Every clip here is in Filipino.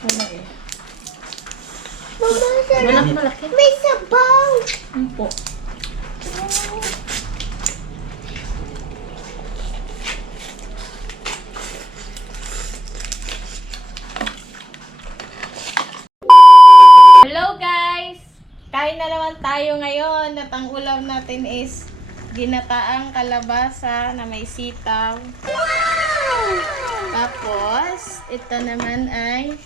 Wala eh. Mama, sarap. Malaki. May sabaw. Ano po? Hello guys! Kain na naman tayo ngayon at ang ulam natin is ginataang kalabasa na may sitaw. Tapos, ito naman ay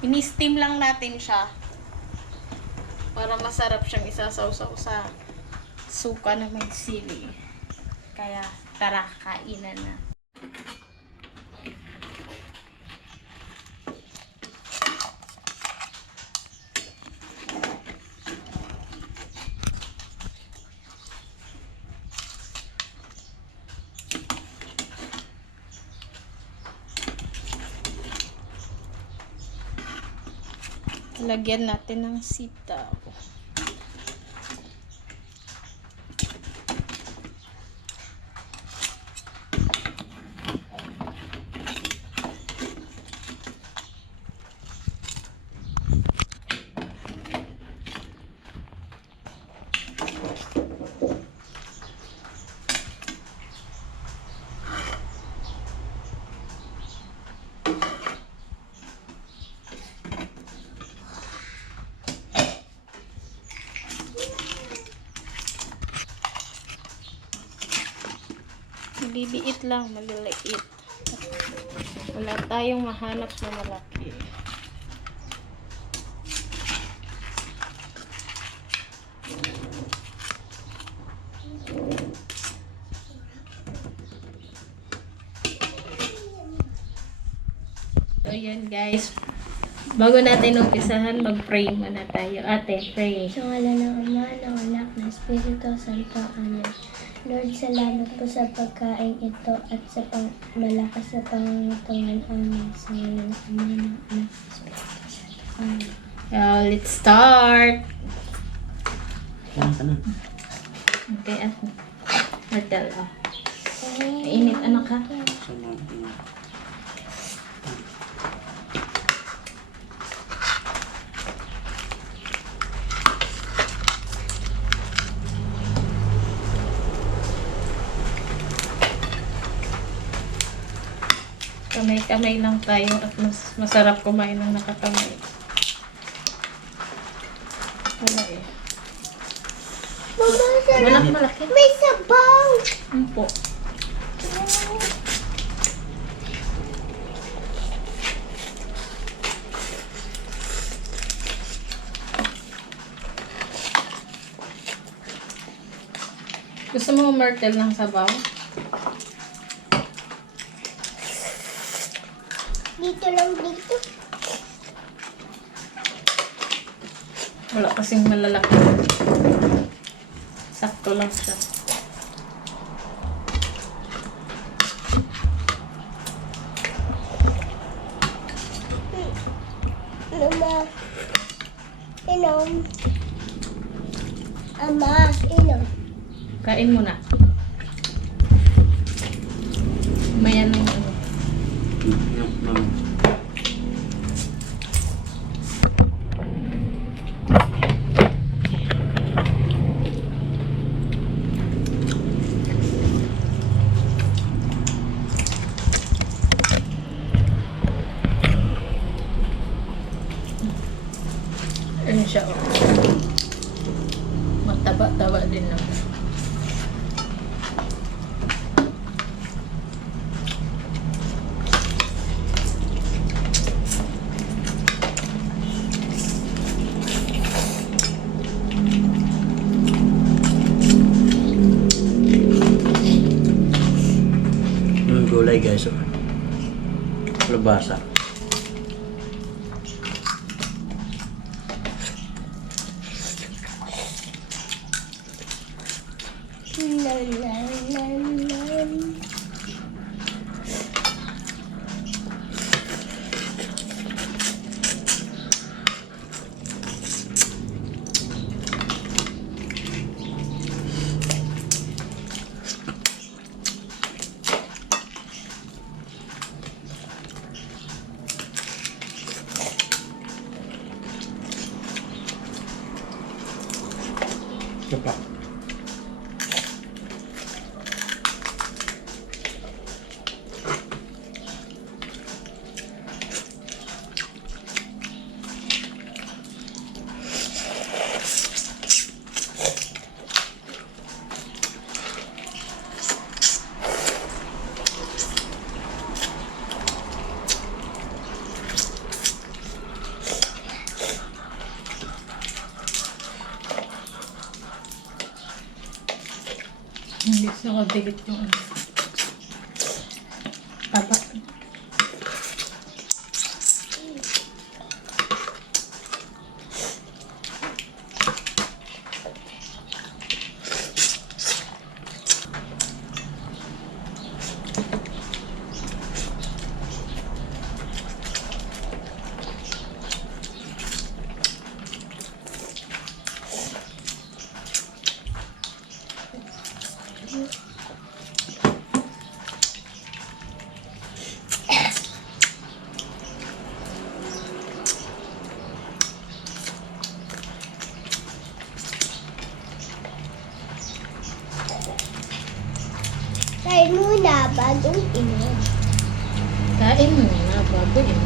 ini-steam lang natin siya para masarap siyang isasawsaw sa suka na may sili. Kaya, tara, kainan na. Lagyan natin ng sitaw. Maliliit lang, maliliit. Wala tayong mahanap na malaki. So yan guys, bago natin umpisahan, mag-pray muna tayo. Ate, pray. Sa ngala ng Ama, ng Anak, ng Espiritu Santo. Amen. Lord, salamat po sa pagkain ito at sa malakas na pangangatawan amin. Sa ngala ng Ama, ng Anak, ng Espiritu Santo. Amen. Let's start! Ano? Okay, ako. Martel, Mainit, anak ha? Kamay-kamay lang tayo at mas masarap kumain ng nakakamay. Wala eh. Mama, sarap. Malaki. May sabaw. Ano po? Gusto mo Martel ng sabaw? Dito lang dito. Wala kasing malalaki. Sakto lang siya. Mama, inom. Ama, inom. Kain mo na. Mayan na yung ano. Ano siya, oh. Mataba-taba din lang. Yung gulay guys, labasa. pa. Hindi sa kadikit yung taba. Kain muna bagong inom. Kain mo na bago yun.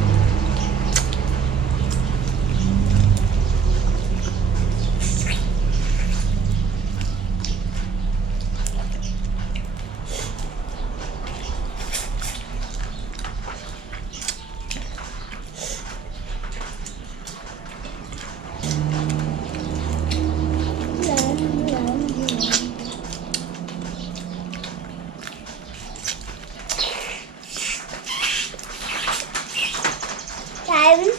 Lam, lam, lam. Kain.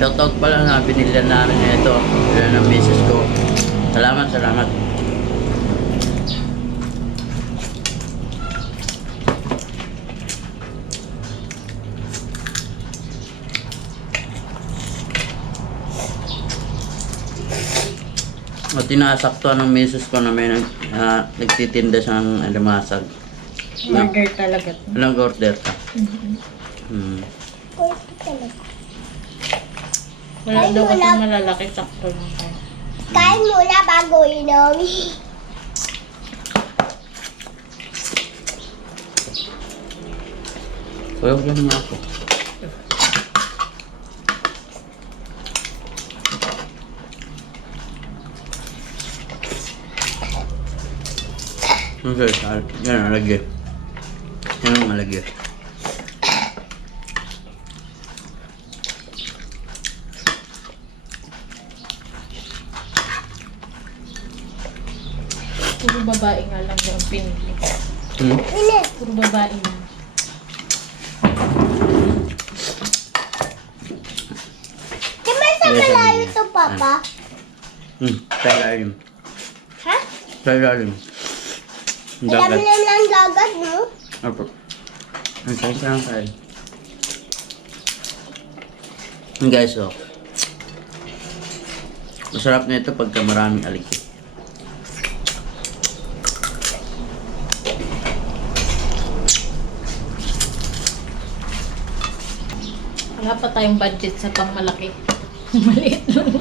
Shoutout pala na binilihan namin ito. Yan ang misis ko. Salamat, salamat. O tinasakto ng misis ko na may nagtitinda siyang alimasag. Order talaga to. Ilang order ka? Kurti talaga. Wala daw kasi malalaki, sakto lang tayo. Kain muna bago inom. Huwag yan nga ako. Okay, yan ang lagi. Yan ang malagi. Puro babae nga lang yung pinili. Ini. Puro babae nga. Di ba sa malayo to, Papa? Sa ilalim. Ha? Sa ilalim. Ang dagat. Alam lang dagat, no? Apo. Ang sayang lang tayo. Guys, oh. Masarap na ito pagka maraming aligi. Wala pa tayong budget sa pang malaki. Maliit lang.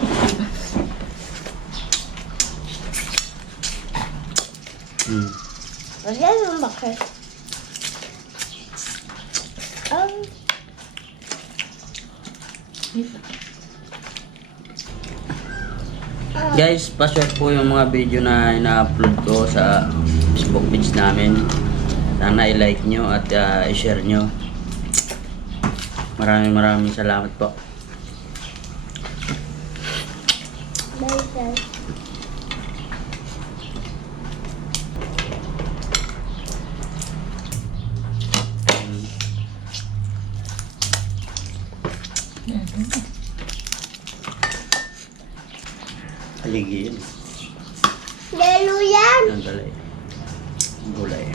Wala nang bakit. Guys, pa-share po yung mga video na ina-upload ko sa Facebook page namin. Sana i-like nyo at i-share nyo. Maraming salamat po. Bye, guys. Aligi yun. Lalo yan. Ang galay. Ang gulay.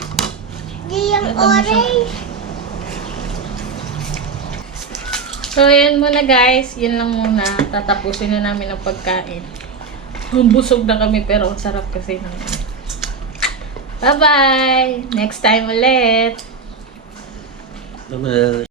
Di yung orange. So, ayan muna guys. Yun lang muna. Tatapusin na namin ang pagkain. Busog na kami pero ang sarap kasi naman. Bye-bye! Next time ulit! Bye-bye.